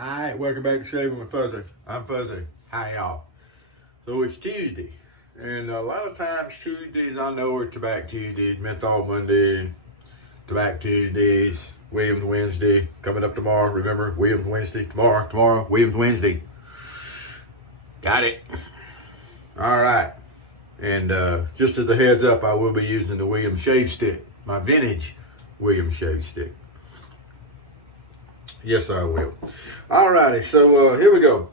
Alright, welcome back to Shaving with Fuzzy. I'm Fuzzy. Hi y'all. So it's Tuesday. And a lot of times Tuesdays I know are Tobacco Tuesdays, Menthol Monday, Tobacco Tuesdays, Williams Wednesday. Coming up tomorrow, remember, Williams Wednesday. Tomorrow, Williams Wednesday. Got it. Alright. And just as a heads up, I will be using the Williams shave stick. My vintage Williams shave stick. Yes, I will. Alrighty, so here we go.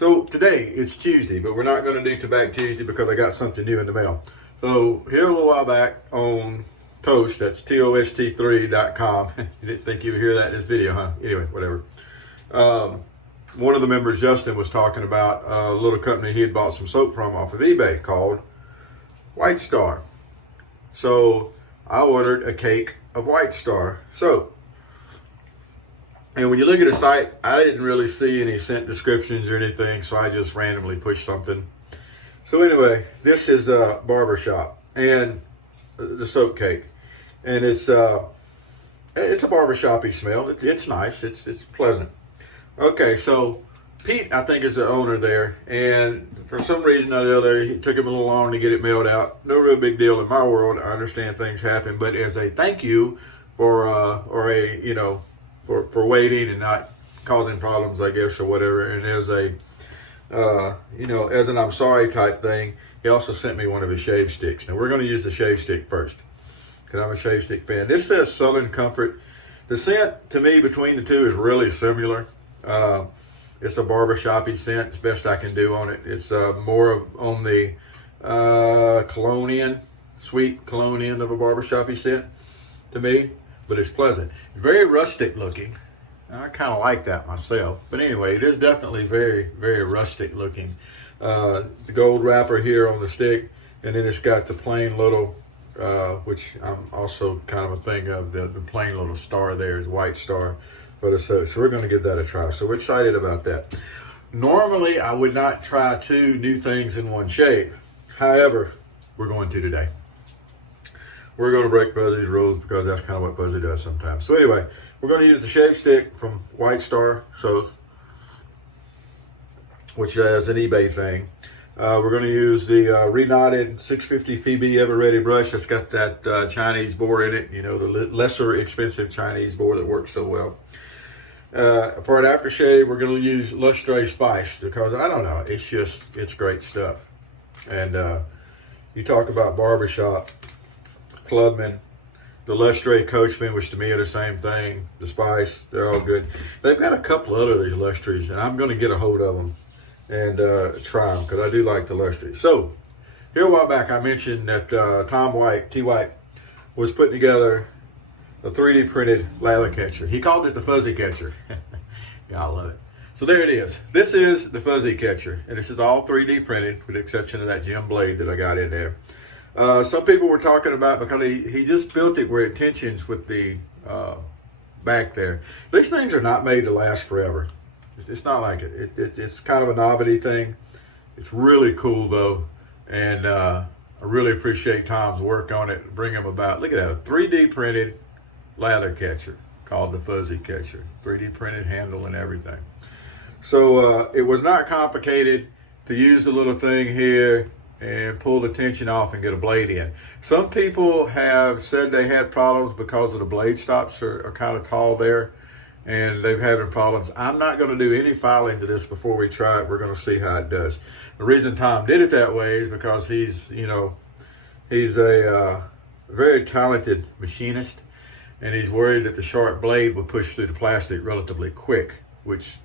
So today, it's Tuesday, but we're not going to do Tobacco Tuesday because I got something new in the mail. So here a little while back on Toast, that's TOST3.com. You didn't think you would hear that in this video, huh? Anyway, whatever. One of the members, Justin, was talking about a little company he had bought some soap from off of eBay called White Star. So I ordered a cake of White Star soap. And when you look at the site, I didn't really see any scent descriptions or anything, so I just randomly pushed something. So anyway, this is a barbershop and the soap cake. And it's a barbershop-y smell. It's nice. It's pleasant. Okay, so Pete, I think, is the owner there. And for some reason or the other, it took him a little long to get it mailed out. No real big deal in my world. I understand things happen. But as a thank you for for waiting and not causing problems, I guess, or whatever. And as a, as an I'm sorry type thing, he also sent me one of his shave sticks. Now, we're going to use the shave stick first because I'm a shave stick fan. This says Southern Comfort. The scent, to me, between the two is really similar. It's a barbershop-y scent. It's best I can do on it. It's more on the sweet colonian of a barbershop-y scent to me. But it's pleasant. It's very rustic looking. I kind of like that myself. But anyway, it is definitely very, very rustic looking. The gold wrapper here on the stick, and then it's got the plain little, which I'm also kind of a thing of, the plain little star there is White Star. But so we're going to give that a try. So we're excited about that. Normally, I would not try two new things in one shave. However, we're going to today. We're going to break Fuzzy's rules because that's kind of what Fuzzy does sometimes. So anyway, we're going to use the shave stick from White Star Soap, which is an eBay thing. We're going to use the reknotted 650 PB Ever Ready brush. It's got that Chinese bore in it, the lesser expensive Chinese bore that works so well. For an aftershave, we're going to use Lustre Spice because, I don't know, it's great stuff. And you talk about barbershop, Clubman, the Lustre Coachman, which to me are the same thing, the Spice, they're all good. They've got a couple other of these Lustres, and I'm going to get a hold of them and try them because I do like the Lustres. So, here a while back I mentioned that TWhite was putting together a 3D printed lather catcher. He called it the fuzzy catcher. Yeah, I love it. So there it is. This is the fuzzy catcher, and this is all 3D printed with the exception of that gem blade that I got in there. Some people were talking about because he just built it where it tensions with the back there. These things are not made to last forever. It's not like it. It's kind of a novelty thing. It's really cool though, and I really appreciate Tom's work on it. Bring him about. Look at that, a 3D printed lather catcher called the fuzzy catcher. 3D printed handle and everything. So it was not complicated to use the little thing here and pull the tension off and get a blade in. Some people have said they had problems because of the blade stops are kind of tall there, and they've having problems. I'm not going to do any filing to this before we try it. We're going to see how it does. The reason Tom did it that way is because he's a very talented machinist, and he's worried that the sharp blade will push through the plastic relatively quick, which,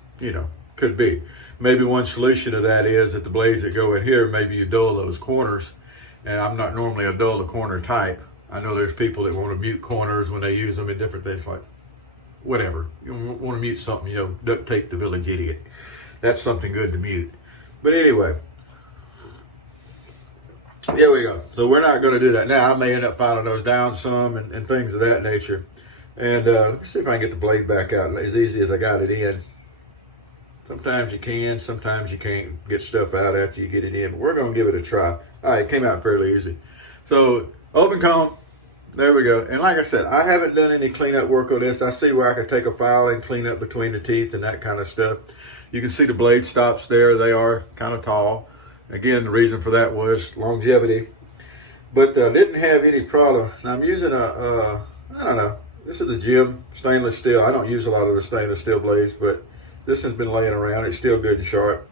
could be. Maybe one solution to that is that the blades that go in here, maybe you dull those corners. And I'm not normally a dull the corner type. I know there's people that want to mute corners when they use them in different things, like whatever. You want to mute something, duct tape the village idiot. That's something good to mute. But anyway, here we go. So we're not going to do that now. I may end up filing those down some and things of that nature. And let's see if I can get the blade back out as easy as I got it in. Sometimes you can, sometimes you can't get stuff out after you get it in, but we're going to give it a try. All right, it came out fairly easy. So open comb, There we go. And like I said, I haven't done any cleanup work on this. I see where I could take a file and clean up between the teeth and that kind of stuff. You can see the blade stops there. They are kind of tall. Again, the reason for that was longevity. But didn't have any problem. Now I'm using I don't know. This is a gym stainless steel. I don't use a lot of the stainless steel blades, but this has been laying around. It's still good and sharp.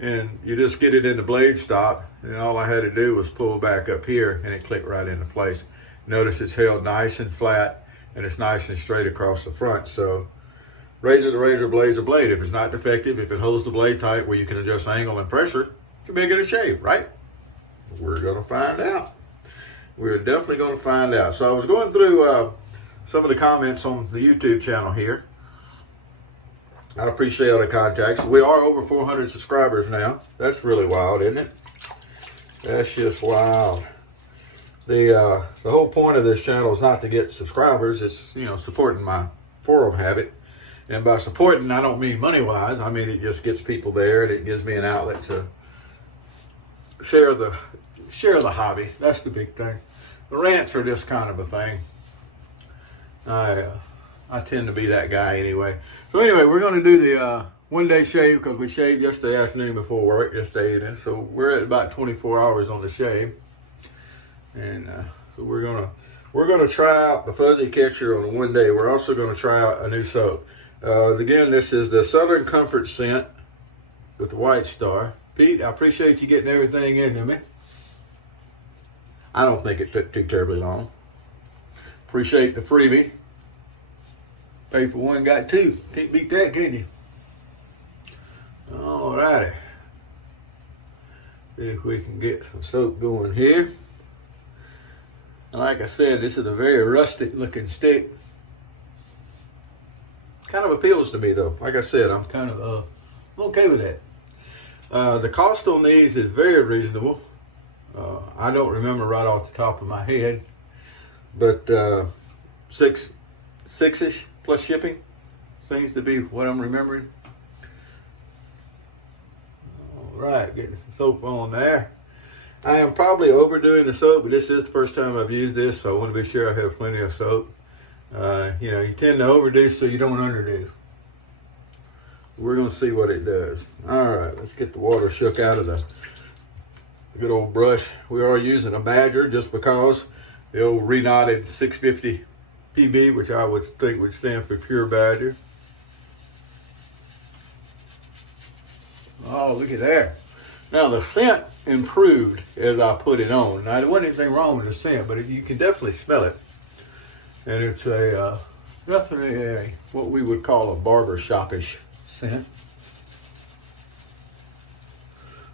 And you just get it in the blade stop, and all I had to do was pull back up here, and it clicked right into place. Notice it's held nice and flat, and it's nice and straight across the front. So razor to razor, blade's a blade. If it's not defective, if it holds the blade tight where you can adjust angle and pressure, it should be a good shave, right? We're gonna find out. We're definitely gonna find out. So I was going through some of the comments on the YouTube channel here. I appreciate all the contacts. We are over 400 subscribers now. That's really wild, isn't it? That's just wild. The whole point of this channel is not to get subscribers. It's, you know, supporting my forum habit. And by supporting, I don't mean money-wise. I mean, it just gets people there, and it gives me an outlet to share the hobby. That's the big thing. The rants are just kind of a thing. I tend to be that guy anyway. So anyway, we're going to do the one-day shave because we shaved yesterday afternoon before work, yesterday evening. So we're at about 24 hours on the shave, and so we're gonna try out the fuzzy catcher on one day. We're also going to try out a new soap. Again, this is the Southern Comfort scent with the White Star. Pete, I appreciate you getting everything into me. I don't think it took too terribly long. Appreciate the freebie. Pay for one, got two. Can't beat that, can you? All righty. See if we can get some soap going here. And like I said, this is a very rustic looking stick. Kind of appeals to me though. Like I said, I'm kind of okay with that. The cost on these is very reasonable. I don't remember right off the top of my head, but six-ish plus shipping seems to be what I'm remembering. All right, getting some soap on there. I am probably overdoing the soap, but this is the first time I've used this, so I want to be sure I have plenty of soap. You know, you tend to overdo so you don't underdo. We're going to see what it does. All right, let's get the water shook out of the good old brush. We are using a Badger just because the old reknotted 650 PB, which I would think would stand for Pure Badger. Oh, look at there. Now the scent improved as I put it on. Now there wasn't anything wrong with the scent, but you can definitely smell it. And it's definitely a what we would call a barber shop-ish scent.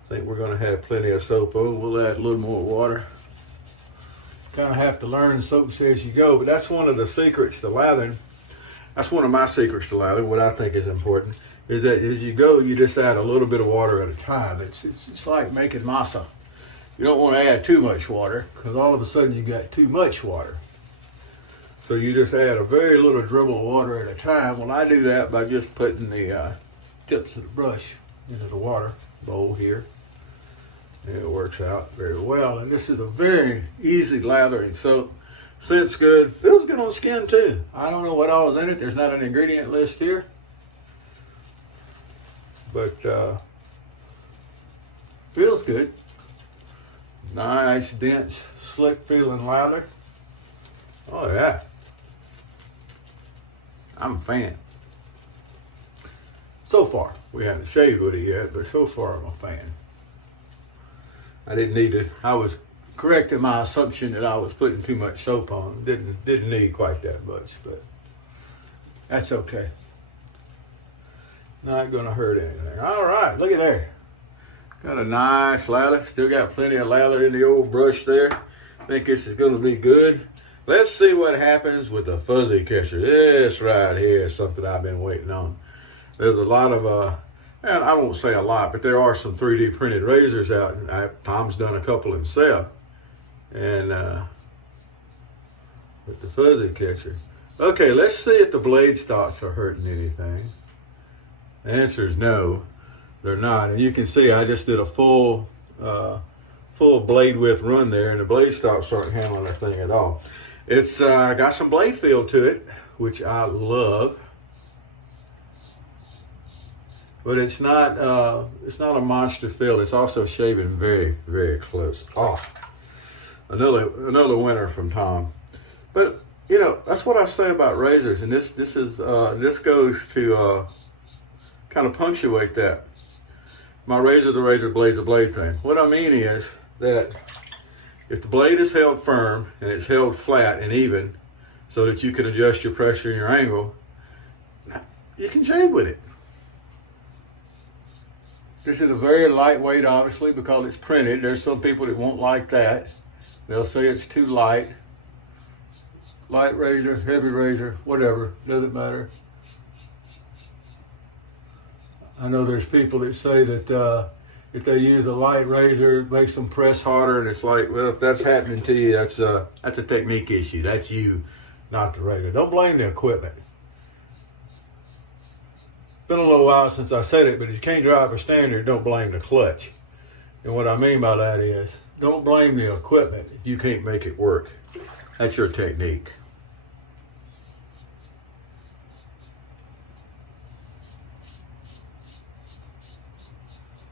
I think we're going to have plenty of soap on. We'll add a little more water. Kind of have to learn soaps as you go, but that's one of the secrets to lathering. That's one of my secrets to lathering. What I think is important is that as you go, you just add a little bit of water at a time. It's like making masa. You don't want to add too much water because all of a sudden you got too much water. So you just add a very little dribble of water at a time. Well, I do that by just putting the tips of the brush into the water bowl here. And it works out very well. And this is a very easy lathering soap. Scent's good. Feels good on skin too. I don't know what all is in it. There's not an ingredient list here. But feels good. Nice, dense, slick feeling lather. Oh yeah. I'm a fan. So far. We haven't shaved with it yet, but so far I'm a fan. I didn't need it. I was correcting my assumption that I was putting too much soap on. Didn't need quite that much, but that's okay. Not gonna hurt anything. All right, look at there. Got a nice lather. Still got plenty of lather in the old brush there. Think this is gonna be good. Let's see what happens with the fuzzy catcher. This right here is something I've been waiting on. There's a lot of, and I won't say a lot, but there are some 3D printed razors out. And Tom's done a couple himself. And with the fuzzy catcher. Okay, let's see if the blade stops are hurting anything. The answer is no, they're not. And you can see I just did a full blade width run there, and the blade stops aren't handling that thing at all. It's got some blade feel to it, which I love. But it's not a monster feel. It's also shaving very, very close. Oh, another winner from Tom. But you know, that's what I say about razors, and this goes to kind of punctuate that. My razor to razor, blade to blade thing. What I mean is that if the blade is held firm and it's held flat and even so that you can adjust your pressure and your angle, you can shave with it. This is a very lightweight, obviously, because it's printed. There's some people that won't like that. They'll say it's too light. Light razor, heavy razor, whatever, doesn't matter. I know there's people that say that if they use a light razor, it makes them press harder, and it's like, well, if that's happening to you, that's a technique issue. That's you, not the razor. Don't blame the equipment. It's been a little while since I said it, but if you can't drive a standard, don't blame the clutch. And what I mean by that is, don't blame the equipment if you can't make it work. That's your technique.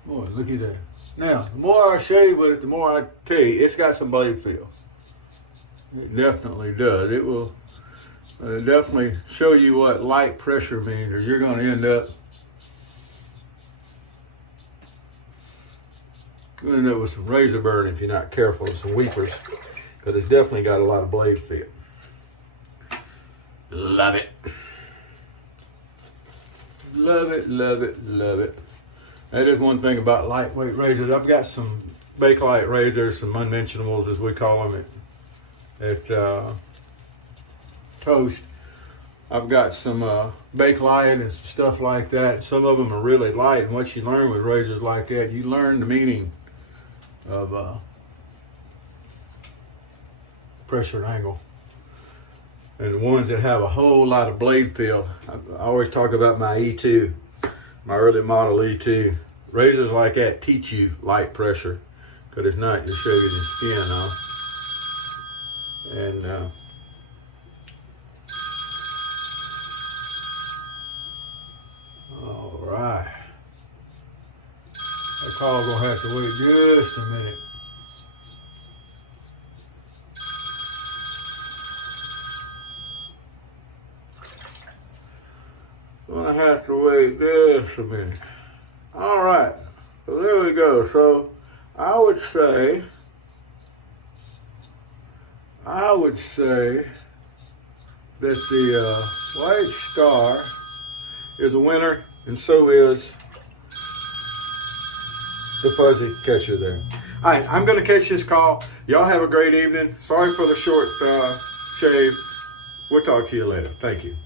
Boy, look at that. Now, the more I shave with it, the more I tell you, it's got some blade feel. It definitely does. It will definitely show you what light pressure means, or you're going to end up with some razor burn if you're not careful, and some weepers, because it's definitely got a lot of blade feel. Love it. Love it, love it, love it. That is one thing about lightweight razors. I've got some Bakelite razors, some unmentionables as we call them at Toast. I've got some Bakelite and some stuff like that. Some of them are really light, and what you learn with razors like that, you learn the meaning of pressure and angle. And the ones that have a whole lot of blade feel, I always talk about my E2, my early model E2. Razors like that teach you light pressure, because if not, you're shaving your skin off. And all right, that call's gonna have to wait just a minute. Gonna have to wait just a minute. All right, so there we go. So I would say that the White Star is a winner, and so is the fuzzy catcher there. All right, I'm gonna catch this call. Y'all have a great evening. Sorry for the short shave. We'll talk to you later. Thank you.